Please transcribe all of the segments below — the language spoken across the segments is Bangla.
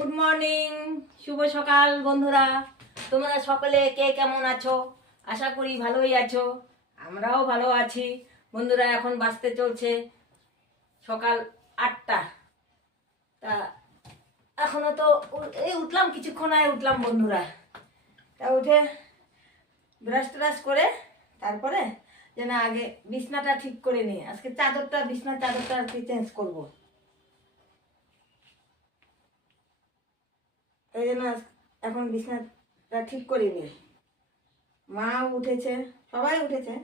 গুড মর্নিং, শুভ সকাল বন্ধুরা। তোমরা সকলে কে কেমন আছো? আশা করি ভালোই আছো। আমরাও ভালো আছি বন্ধুরা। এখন বাজতে চলছে সকাল 8টা। তা এখনো তো এই উঠলাম, কিছুক্ষণ আগে উঠলাম বন্ধুরা। তা উঠে ব্রাশ ট্রাশ করে তারপরে যেন আগে বিছনাটা ঠিক করে নিই। আজকে বিছনার চাদরটা আর কি চেঞ্জ করবো। এই জন্য এখন বিছানাটা ঠিক করে নি। মা উঠেছে, সবাই উঠেছে।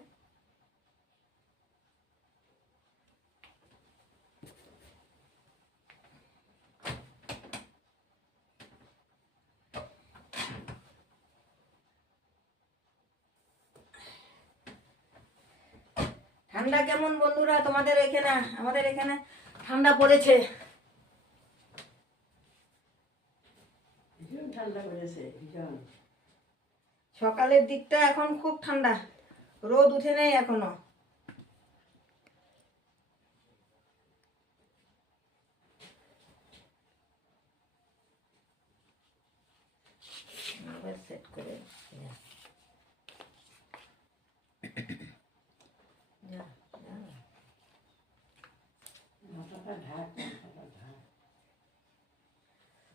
ঠান্ডা কেমন বন্ধুরা তোমাদের এখানে? আমাদের এখানে ঠান্ডা পড়েছে। ভীষণ ঠান্ডা পড়েছে, ভীষণ। সকালের দিকটা এখন খুব ঠান্ডা, রোদ উঠে নেই এখনো। সেট করে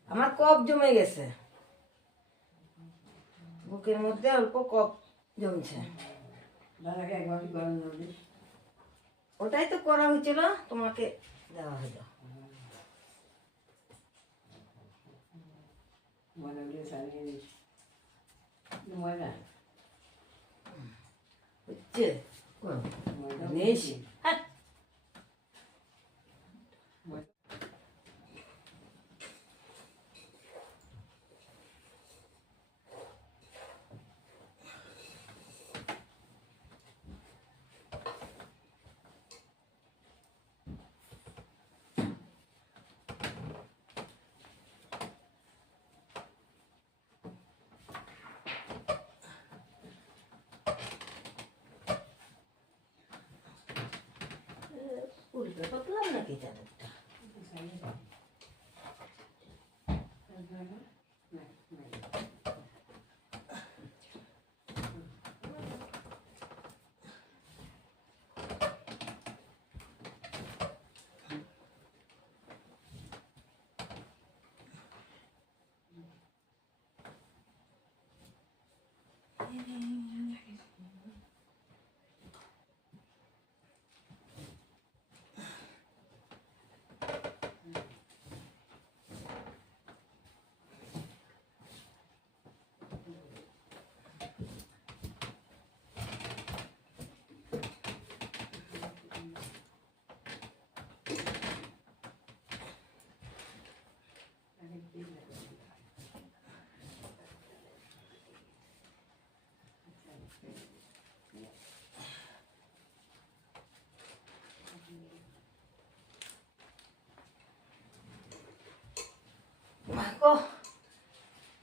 আমার কফ জমে গেছে, বুকের মধ্যে অল্প কফ জমছে। ওটাই তো করা হয়েছিল, তোমাকে দেওয়া হলো। হচ্ছে উল্টো পাতলাম নাকি চাদরটা?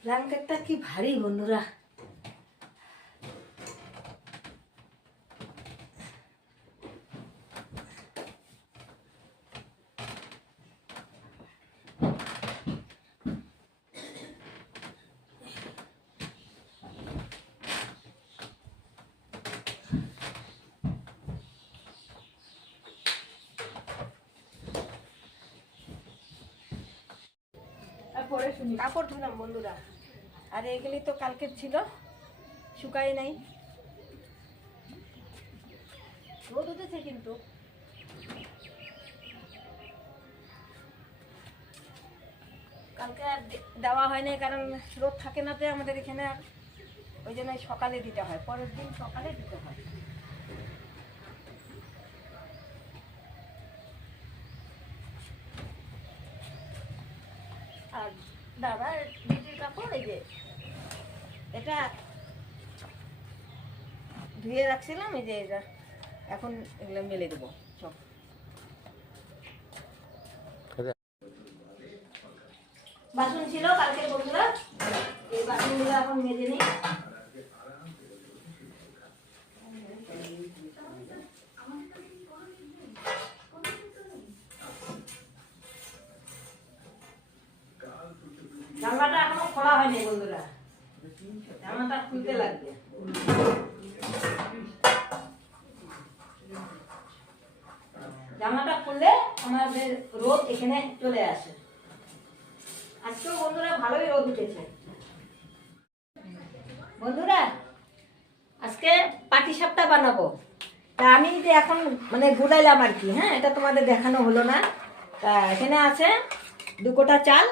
ব্ল্যাঙ্কেটটা কি ভারী বন্ধুরা। কাপড় ধুলাম বন্ধুরা, আর এগুলি তো কালকের ছিল, শুকাই নাই। রোদ উঠেছে কিন্তু কালকে আর দেওয়া হয় নাই, কারণ রোদ থাকে না তো আমাদের এখানে, আর ওই জন্য সকালে দিতে হয়, পরের দিন সকালে দিতে হয়। আর দাদা দিদির কাপড়, এই যে এটা ধুয়ে রাখছিলাম, এই যে এটা এখন এগুলো মেলে দেবো সব। বাসন ছিল কালকে বন্ধুরা, এই বাসনগুলো এখন মেজে নিই। জানলাটা এখনো খোলা হয়নি বন্ধুরা, জানলাটা খুলতে লাগবে। জানলাটা খুললে আমাদের রোদ এখানে চলে আসে। আজকেও বন্ধুরা ভালোই রোদ উঠেছে। বন্ধুরা আজকে পাটিসাপটা বানাবো। তা আমি যে এখন মানে গুলাইলাম আর কি, হ্যাঁ, এটা তোমাদের দেখানো হলো না। তা এখানে আছে 2 কোটা চাল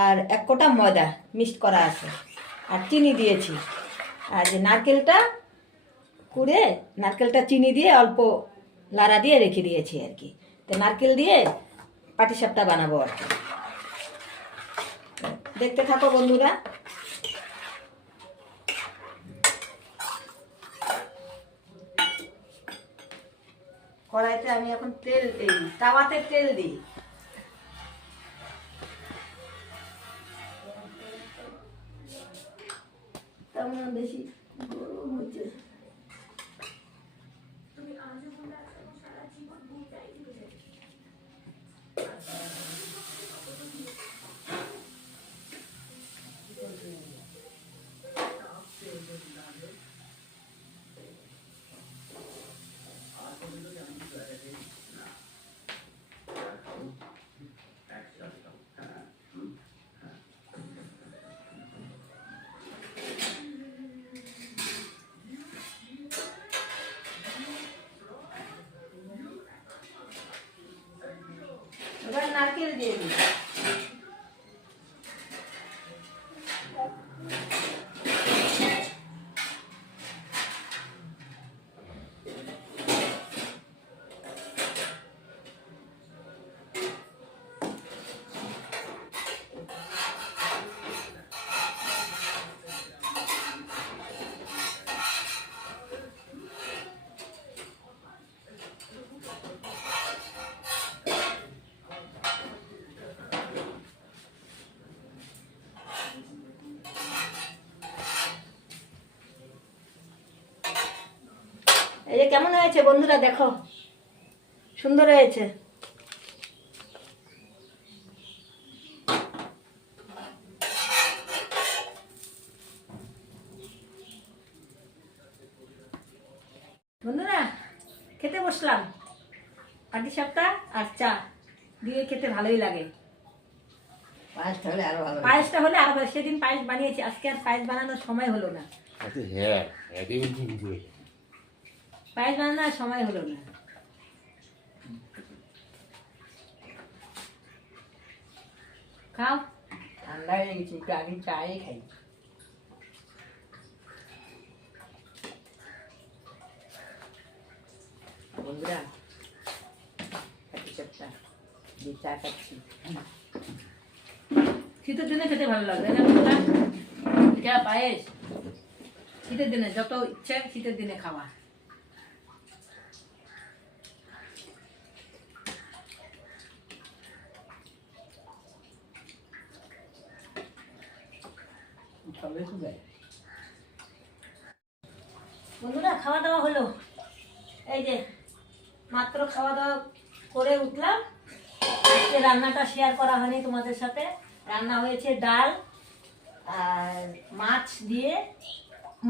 আর 1 কোটা ময়দা মিক্সড করা আছে, আর চিনি দিয়েছি। আর যে নারকেলটা কুড়ে নারকেলটা চিনি দিয়ে অল্প লাড়া দিয়ে রেখে দিয়েছি আর কি। তো নারকেল দিয়ে পাটিসাপটা বানাবো আর কি। দেখতে থাকো বন্ধুরা। কড়াইতে আমি এখন তেল দিই, তাওয়াতে তেল দিই। তেমন বেশি গরম হচ্ছে। এবার নারকেল দিয়ে দিই। এই যে কেমন হয়েছে বন্ধুরা, দেখো সুন্দর হয়েছে। বন্ধুরা খেতে বসলাম, পাটিসাপটা আর চা দিয়ে খেতে ভালোই লাগে। পায়েসটা হলে আরো ভালো, পায়েসটা হলে আরো ভালো। সেদিন পায়েস বানিয়েছি, আজকে আর পায়েস বানানোর সময় হলো না। পায়েস বানানোর সময় হলো না। খাও, ঠান্ডা হয়ে গেছে, একটু আগে চাই খাই। বন্ধুরা পাটিসাপটা দিয়ে চা খাচ্ছি। শীতের দিনে খেতে ভালো লাগবে না বন্ধুরা? এটা পায়েস শীতের দিনে যত ইচ্ছা শীতের দিনে খাওয়া। বন্ধুরা খাওয়া দাওয়া হলো, এই যে মাত্র খাওয়া দাওয়া করে উঠলাম। আজকে রান্নাটা শেয়ার করা হয়নি তোমাদের সাথে। রান্না হয়েছে ডাল আর মাছ দিয়ে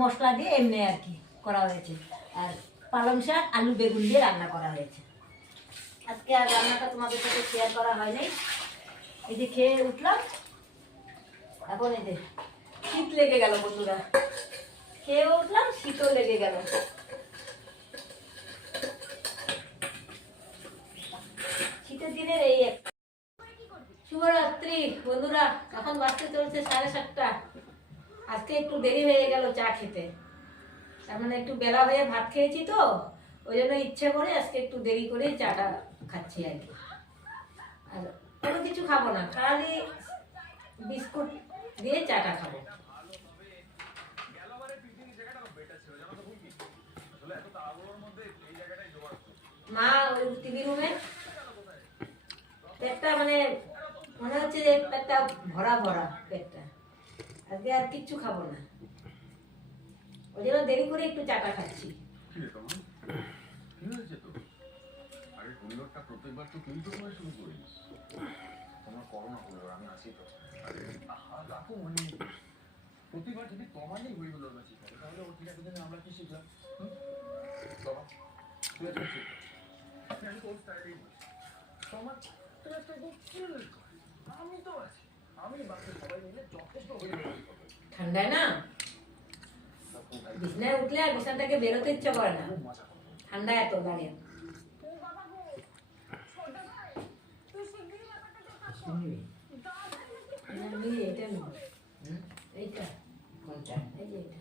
মশলা দিয়ে এমনি আর কি করা হয়েছে, আর পালং শাক আলু বেগুন দিয়ে রান্না করা হয়েছে। আজকে আর রান্নাটা তোমাদের সাথে শেয়ার করা হয়নি। এই যে খেয়ে উঠলাম, এখন এই যে শীত লেগে গেল বন্ধুরা। খেয়ে উঠলাম, শীতও লেগে গেল। শীতের দিনের এই এক। শুভরাত্রি বন্ধুরা, এখন বাজতে চলছে 7:30। আজকে একটু দেরি হয়ে গেল চা খেতে, তার মানে একটু বেলা হয়ে ভাত খেয়েছি তো, ওই জন্য ইচ্ছে করে আজকে একটু দেরি করে চাটা খাচ্ছি আর কি। আর কোনো কিছু খাবো না, খালি বিস্কুট দিয়ে চাটা খাবো। মা ওই টিভি রুমে পেটটা মানে মনে হচ্ছে যে পেটটা ভরা ভরা, পেটটা আজকে আর কিচ্ছু খাবো না, ওই জন্য দেরি করে একটু চাটা খাচ্ছি। প্রত্যেকবার তো কিন্তু শুরু করিস। তোমার করোনা হলো, আমি আছি তো। রাখো মনে, প্রতিবার যদি তোমারই হইগুলো না ঠিক হবে, তাহলে ওর ঠিক আছে আমরা কি শিখলাম? বাবা তুই আজকে ঠিক আমি তোর স্টাইলেই বলছি, তোমার তুমি একটা খুব চিল, আমি তো আছি, আমি বাকি সবাই মিলে যথেষ্ট হইগুলো করবো। ঠান্ডায় না বিছনায় উঠলে আর বিছানা থেকে বেরোতে ইচ্ছা করে না, ঠান্ডা এত লাগে। এইটা নেব, এইটা কোনটা, এই যে এটা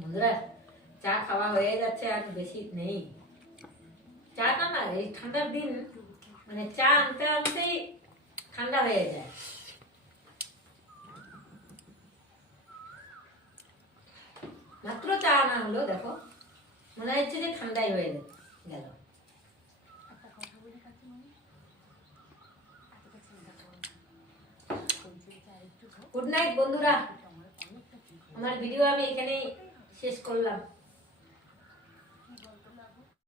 বন্ধুরা চা খাওয়া হয়ে যাচ্ছে, আর বেশি নেই। চাটা না এই ঠান্ডার দিন মানে চা আনতে আনতেই ঠান্ডা হয়ে যায়। মাত্র চা আনা হলো, দেখো মনে হচ্ছে যে ঠান্ডাই হয়ে গেল। গুড নাইট বন্ধুরা, আমার ভিডিও আমি এখানেই শেষ করলাম।